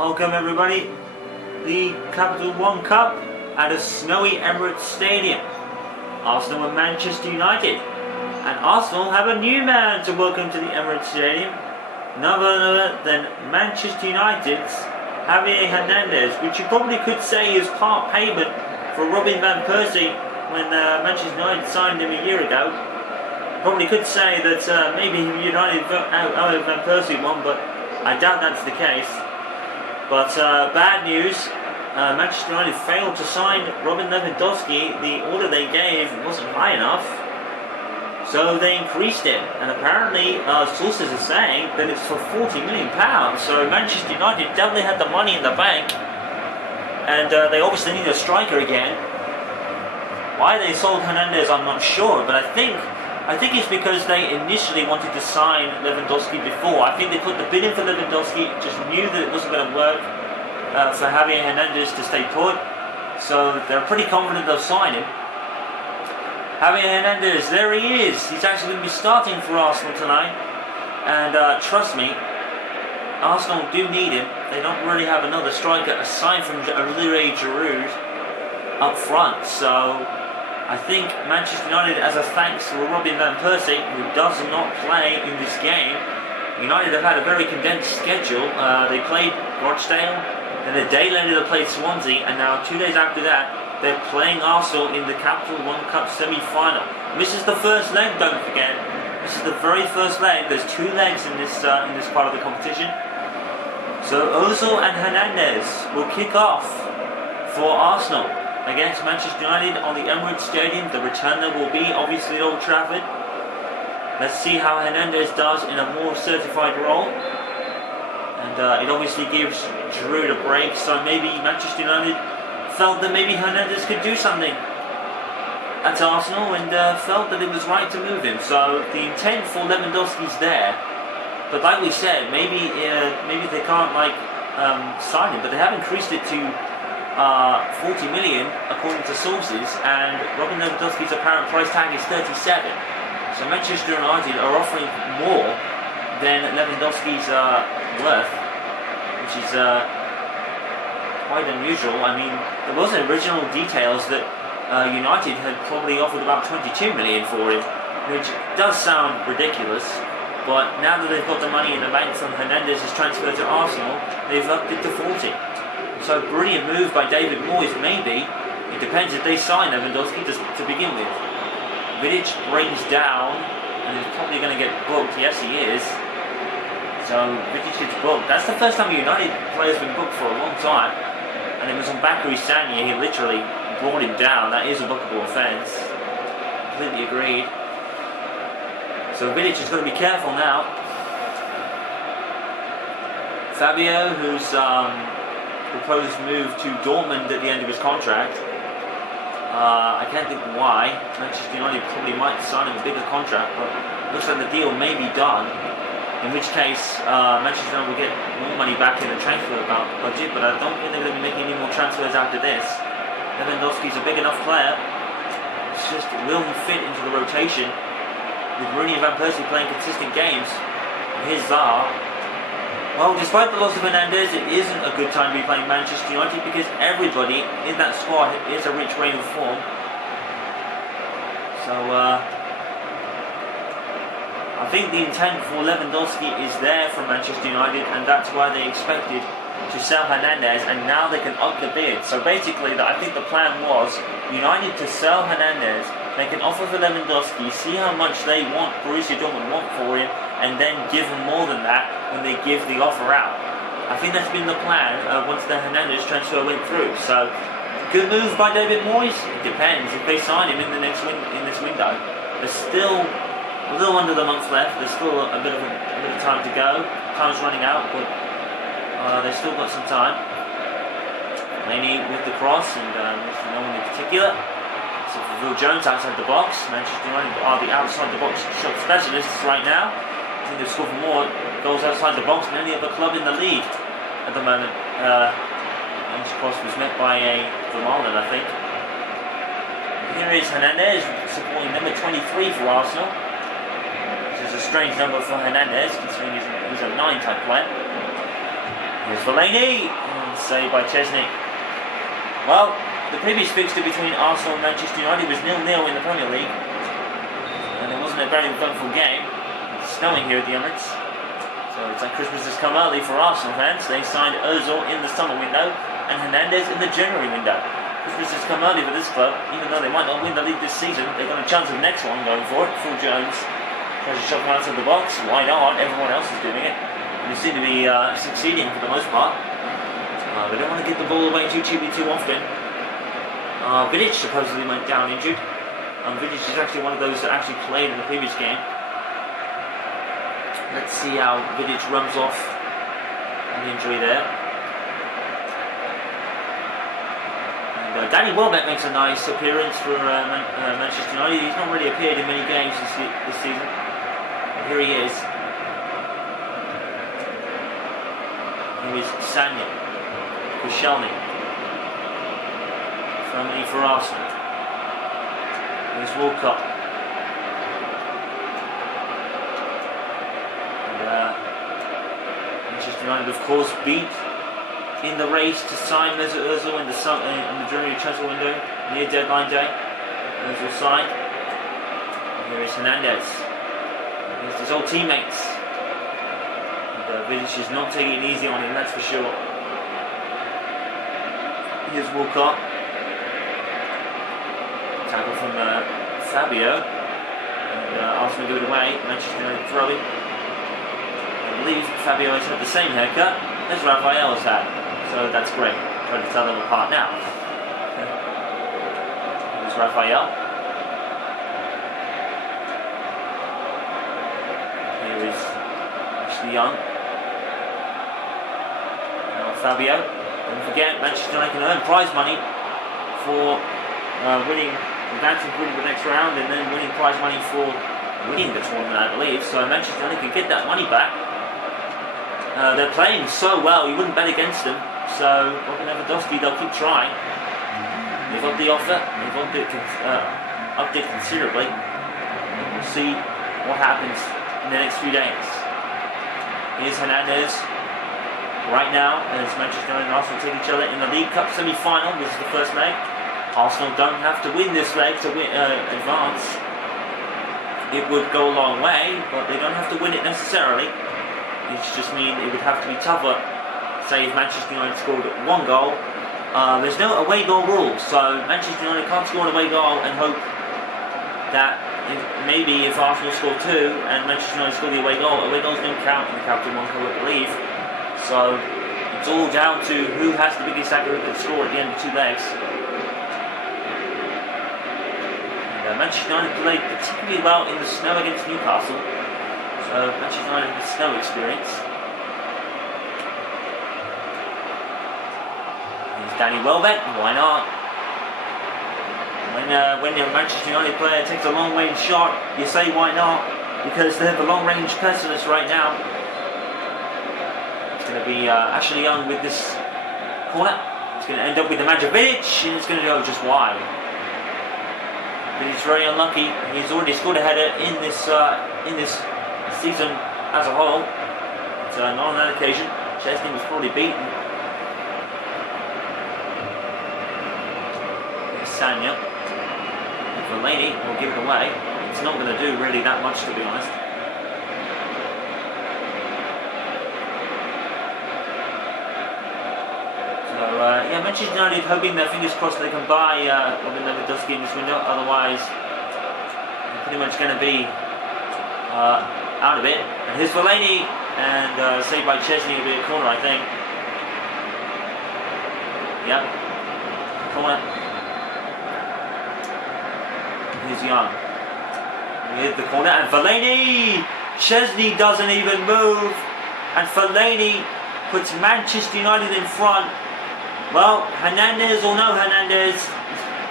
Welcome everybody. The Capital One Cup at a snowy Emirates Stadium. Arsenal and Manchester United. And Arsenal have a new man to welcome to the Emirates Stadium. None other than Manchester United's Javier Hernandez, which you probably could say is part payment for Robin van Persie when Manchester United signed him a year ago. Probably could say that maybe United owe Van Persie one, but I doubt that's the case. But bad news, Manchester United failed to sign Robin Lewandowski. The order they gave wasn't high enough, so they increased it. And apparently sources are saying that it's for £40 million. So Manchester United definitely had the money in the bank, and they obviously need a striker again. Why they sold Hernandez, I'm not sure, but I think it's because they initially wanted to sign Lewandowski before. I think they put the bid in for Lewandowski, just knew that it wasn't going to work for Javier Hernandez to stay put, so they're pretty confident they'll sign him. Javier Hernandez, there he is. He's actually going to be starting for Arsenal tonight, and trust me, Arsenal do need him. They don't really have another striker aside from Olivier Giroud up front, so I think Manchester United, as a thanks for Robin van Persie, who does not play in this game. United have had a very condensed schedule. They played Rochdale, then a day later they played Swansea, and now 2 days after that they're playing Arsenal in the Capital One Cup semi-final. This is the first leg, don't forget. This is the very first leg. There's 2 legs in this part of the competition. So Ozil and Hernandez will kick off for Arsenal against Manchester United on the Emirates Stadium. The returner will be obviously at Old Trafford. Let's see how Hernandez does in a more certified role. And it obviously gives Giroud a break, so maybe Manchester United felt that maybe Hernandez could do something at Arsenal, and felt that it was right to move him. So the intent for Lewandowski's there, but like we said, maybe they can't sign him, but they have increased it to 40 million according to sources, and Robin Lewandowski's apparent price tag is 37. So Manchester United are offering more than Lewandowski's worth, which is quite unusual. I mean, there was original details that United had probably offered about 22 million for him, which does sound ridiculous. But now that they've got the money in the bank from Hernandez's transfer to Arsenal, they've upped it to 40. So brilliant move by David Moyes, maybe. It depends if they sign Lewandowski to begin with. Vidic brings down, and he's probably going to get booked. Yes, he is. So Vidic gets booked. That's the first time a United player's been booked for a long time. And it was on Bakary Sagna. He literally brought him down. That is a bookable offence. Completely agreed. So Vidic is going to be careful now. Fabio, who's proposed move to Dortmund at the end of his contract. I can't think why. Manchester United probably might sign him a bigger contract, but looks like the deal may be done. In which case, Manchester United will get more money back in the transfer budget, but I don't think they're going to be making any more transfers after this. Lewandowski's a big enough player. It's just, will he fit into the rotation with Rooney and Van Persie playing consistent games? Here's Zaha. Well, despite the loss of Hernandez, it isn't a good time to be playing Manchester United because everybody in that squad is a rich reign of form. So, I think the intent for Lewandowski is there from Manchester United, and that's why they expected to sell Hernandez, and now they can up the bid. So basically, I think the plan was United to sell Hernandez, they can offer for Lewandowski, see how much they want, Borussia Dortmund want for him, and then give him more than that when they give the offer out. I think that's been the plan once the Hernandez transfer went through. So, good move by David Moyes. It depends if they sign him in this window. There's still a little under the month left. There's still a bit of time to go. Time's running out, but they've still got some time. Mainly with the cross, and no one in particular. So for Phil Jones outside the box. Manchester United are the outside the box shot specialists right now. I think they've scored more goals outside the box than any other club in the league at the moment. And this cross was met by a Vermaelen, I think. Here is Hernandez supporting number 23 for Arsenal, which is a strange number for Hernandez considering he's a 9 type player. Here's Fellaini, and saved by Chesney. Well, the previous fixture between Arsenal and Manchester United was 0-0 in the Premier League, and it wasn't a very eventful game. It's snowing here at the Emirates, so it's like Christmas has come early for Arsenal fans. They signed Ozil in the summer window and Hernandez in the January window. Christmas has come early for this club, even though they might not win the league this season. They've got a chance of the next one going for it. Phil Jones tries to shot outside the box. Why not? Everyone else is doing it. And they seem to be succeeding for the most part. They don't want to get the ball away too cheaply too often. Vidic supposedly went down injured. Vidic is actually one of those that actually played in the previous game. Let's see how Vidic runs off an injury there. And Danny Welbeck makes a nice appearance for Manchester United. He's not really appeared in many games this season. But here he is. Here is Sanya. Koscielny. Firmly for Arsenal. Here's Walcott. And Manchester United, of course, beat in the race to sign Mesut Ozil in the January transfer window, near deadline day. Ozil signed. And here is Hernandez. Here's his old teammates. And Vidic is not taking it easy on him, that's for sure. Here's Walcott. Tackle from Fabio. And Arsenal do it away. Manchester United throwing. I believe Fabio has had the same haircut as Raphael has had. So that's great. Trying to tell them apart now. Here's Raphael. Here is Ashley Young. Now Fabio. Don't forget, Manchester United can earn prize money for advancing through the next round and then winning prize money for winning the tournament, I believe. So Manchester United can get that money back. They're playing so well, you wouldn't bet against them. So, Lewandowski, they'll keep trying. They've upped the offer, they've upped it considerably. We'll see what happens in the next few days. Here's Hernandez. Right now, as Manchester United and Arsenal take each other in the League Cup semi-final, this is the first leg. Arsenal don't have to win this leg to advance. It would go a long way, but they don't have to win it necessarily. It just means it would have to be tougher. Say if Manchester United scored one goal, there's no away goal rule, so Manchester United can't score an away goal and hope that maybe if Arsenal score two and Manchester United score the away goals don't count in the Capital One Cup, I believe. So it's all down to who has the biggest aggregate score at the end of two legs. And Manchester United played particularly well in the snow against Newcastle, so Manchester United has snow experience. Here's Danny Welbeck, why not? When a Manchester United player takes a long range shot, you say why not? Because they have the long range pessimist right now. It's going to be Ashley Young with this corner. It's going to end up with the Vidic, and it's going to go just wide. But he's very unlucky. He's already scored a header in this season as a whole. So not on that occasion. Chesney was probably beaten. Here's Sanya. And Fellaini will give it away. It's not going to do really that much, to be honest. Yeah, Manchester United hoping their fingers crossed they can buy Lewandowski in this window. Otherwise, they're pretty much going to be out of it. And here's Fellaini, and saved by Chesney. It'll be a corner, I think. Yep, corner. Here's Young. Here's the corner, and Fellaini. Chesney doesn't even move, and Fellaini puts Manchester United in front. Well, Hernandez or no Hernandez,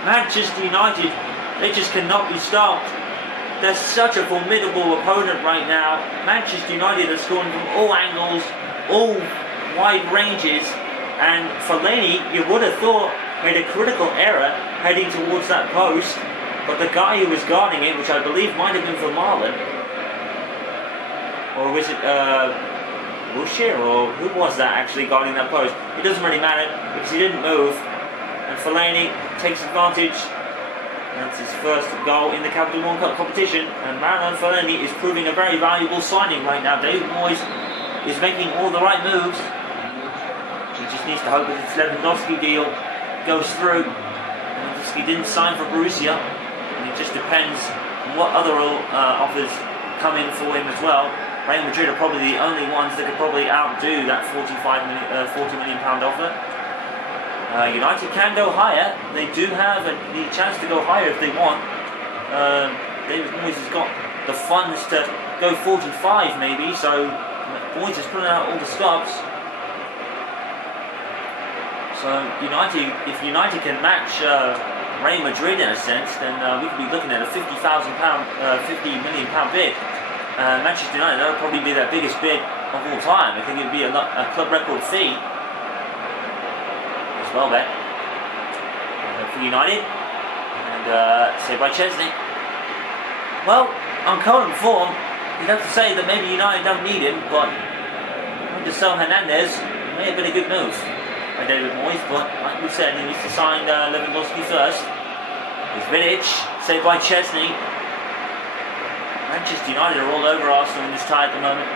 Manchester United, they just cannot be stopped. They're such a formidable opponent right now. Manchester United are scoring from all angles, all wide ranges, and Fellaini, you would have thought, made a critical error heading towards that post, but the guy who was guarding it, which I believe might have been for Marlon, or was it Wilshere, or who was that actually guarding that post? It doesn't really matter because he didn't move. And Fellaini takes advantage. That's his first goal in the Capital One Cup competition. And Marouane Fellaini is proving a very valuable signing right now. David Moyes is making all the right moves. He just needs to hope that his Lewandowski deal goes through. Lewandowski didn't sign for Borussia, and it just depends on what other offers come in for him as well. Real Madrid are probably the only ones that could probably outdo that £40 million offer. United can go higher. They do have the chance to go higher if they want. David Moyes has got the funds to go 45 maybe, so Moyes is pulling out all the stops. So if United can match Real Madrid in a sense, then we could be looking at a £50 million bid. Manchester United, that would probably be their biggest bid of all time. I think it would be a club record fee as well, bet for United, and saved by Chesney. Well, on current form, you'd have to say that maybe United don't need him, but to sell Hernandez may have been a good move by David Moyes, but like we said, he needs to sign Lewandowski first. There's Vidic, saved by Chesney. Manchester United are all over Arsenal in this tie at the moment.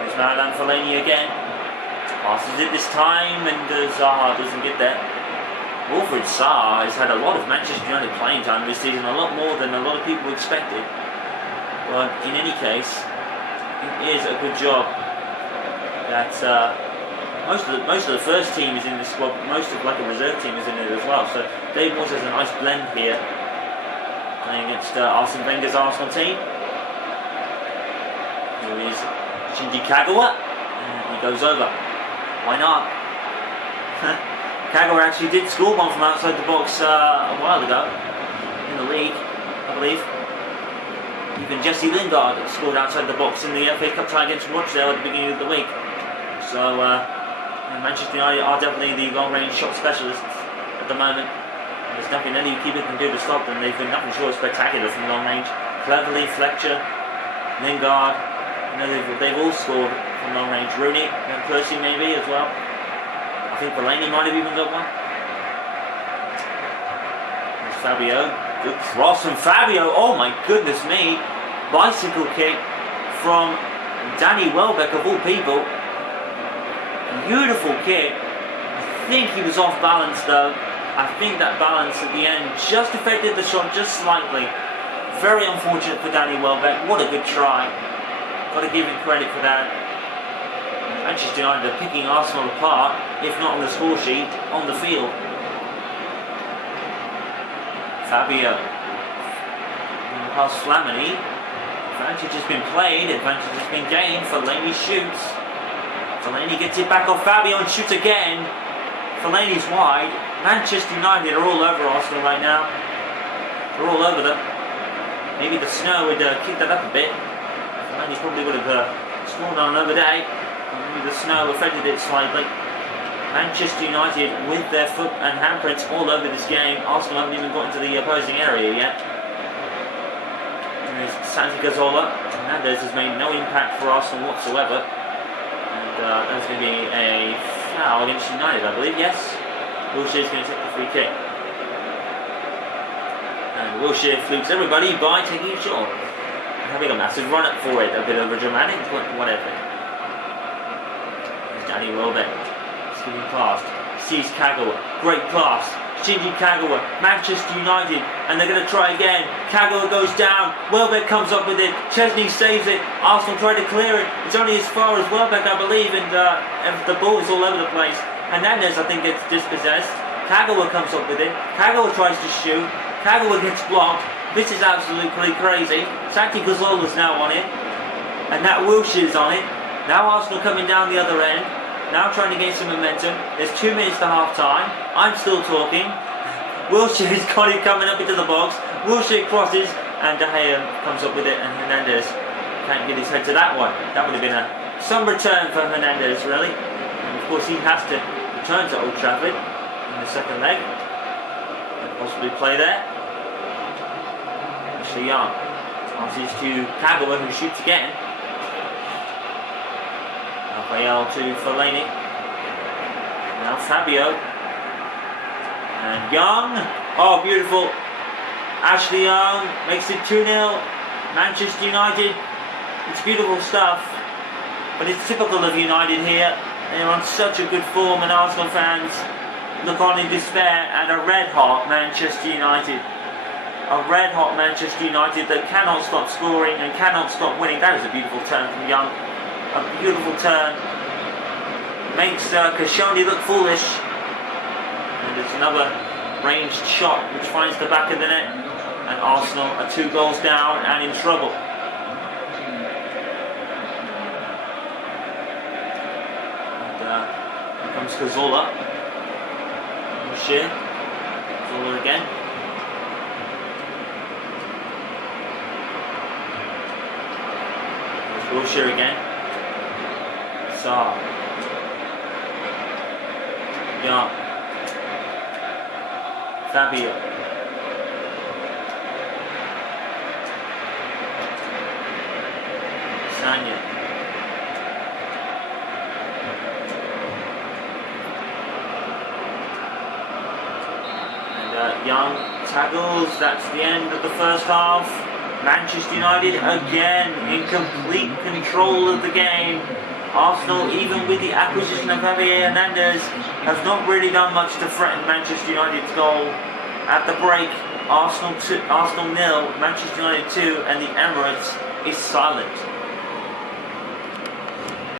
There's Marouane Fellaini again. Passes it this time, and Zaha doesn't get there. Wilfried Zaha has had a lot of Manchester United playing time this season, a lot more than a lot of people expected. But in any case, it is a good job that most of the first team is in the squad, most of like a reserve team is in it as well. So David Moyes has a nice blend here, playing against Arsene Wenger's Arsenal team. Here is Shinji Kagawa, and he goes over. Why not? Kagawa actually did score one from outside the box a while ago in the league, I believe. Even Jesse Lingard scored outside the box in the FA Cup tie against Rochdale at the beginning of the week. So Manchester United are definitely the long-range shot specialists at the moment. There's nothing any keeper can do to stop them. They've been nothing short of spectacular from long range. Cleverly, Fletcher, Lingard, they've all scored from long range. Rooney and Percy maybe as well. I think Fellaini might have even got one. There's Fabio. Good cross from Fabio. Oh my goodness me. Bicycle kick from Danny Welbeck of all people. Beautiful kick. I think he was off balance though. I think that balance at the end just affected the shot just slightly. Very unfortunate for Danny Welbeck. What a good try. Got to give him credit for that. Manchester United are picking Arsenal apart, if not on the score sheet, on the field. Fabio. Past Flamini. Advantage has been played, advantage has been gained. Fellaini shoots. Fellaini gets it back off Fabio and shoots again. Fellaini's wide. Manchester United are all over Arsenal right now. They're all over them. Maybe the snow would kick that up a bit. Fellaini probably would have scored on another day. Maybe the snow affected it slightly. Manchester United with their foot and handprints all over this game. Arsenal haven't even got into the opposing area yet. There's Santi Cazorla. Hernandez has made no impact for Arsenal whatsoever. And that's going to be a foul against United, I believe, yes. Wilshere is going to take the free kick. And Wilshere flukes everybody by taking a shot. Having a massive run up for it, a bit over dramatic, but whatever. There's Danny Welbeck. Skipping past. Sees Kagawa. Great pass. Shinji Kagawa. Manchester United. And they're going to try again. Kagawa goes down. Welbeck comes up with it. Chesney saves it. Arsenal try to clear it. It's only as far as Welbeck, I believe, and the ball is all over the place. Hernandez, I think, gets dispossessed. Kagawa comes up with it. Kagawa tries to shoot. Kagawa gets blocked. This is absolutely crazy. Santi Cazorla's now on it. And that Wilshere's on it. Now Arsenal coming down the other end. Now trying to gain some momentum. There's 2 minutes to half time. I'm still talking. Wilshere's got it coming up into the box. Wilshere crosses. And De Gea comes up with it. And Hernandez can't get his head to that one. That would have been a some return for Hernandez, really. And of course he has to return to Old Trafford in the second leg. And possibly play there. Ashley Young passes to Kagawa, who shoots again. Rafael to Fellaini. Now Fabio. And Young. Oh, beautiful. Ashley Young makes it 2-0. Manchester United. It's beautiful stuff. But it's typical of United here. They're on such a good form, and Arsenal fans look on in despair at a red-hot Manchester United. A red-hot Manchester United that cannot stop scoring and cannot stop winning. That is a beautiful turn from Young. A beautiful turn. Makes Koscielny look foolish. And it's another ranged shot which finds the back of the net. And Arsenal are 2 goals down and in trouble. Here comes Cazorla. Wilshere. Cazorla again. There's Wilshere again. Saar. Young. Fabio. Sanya. And Young tackles. That's the end of the first half. Manchester United again in complete control of the game. Arsenal, even with the acquisition of Javier Hernandez, have not really done much to threaten Manchester United's goal. At the break, Arsenal 0, Manchester United 2, and the Emirates is silent.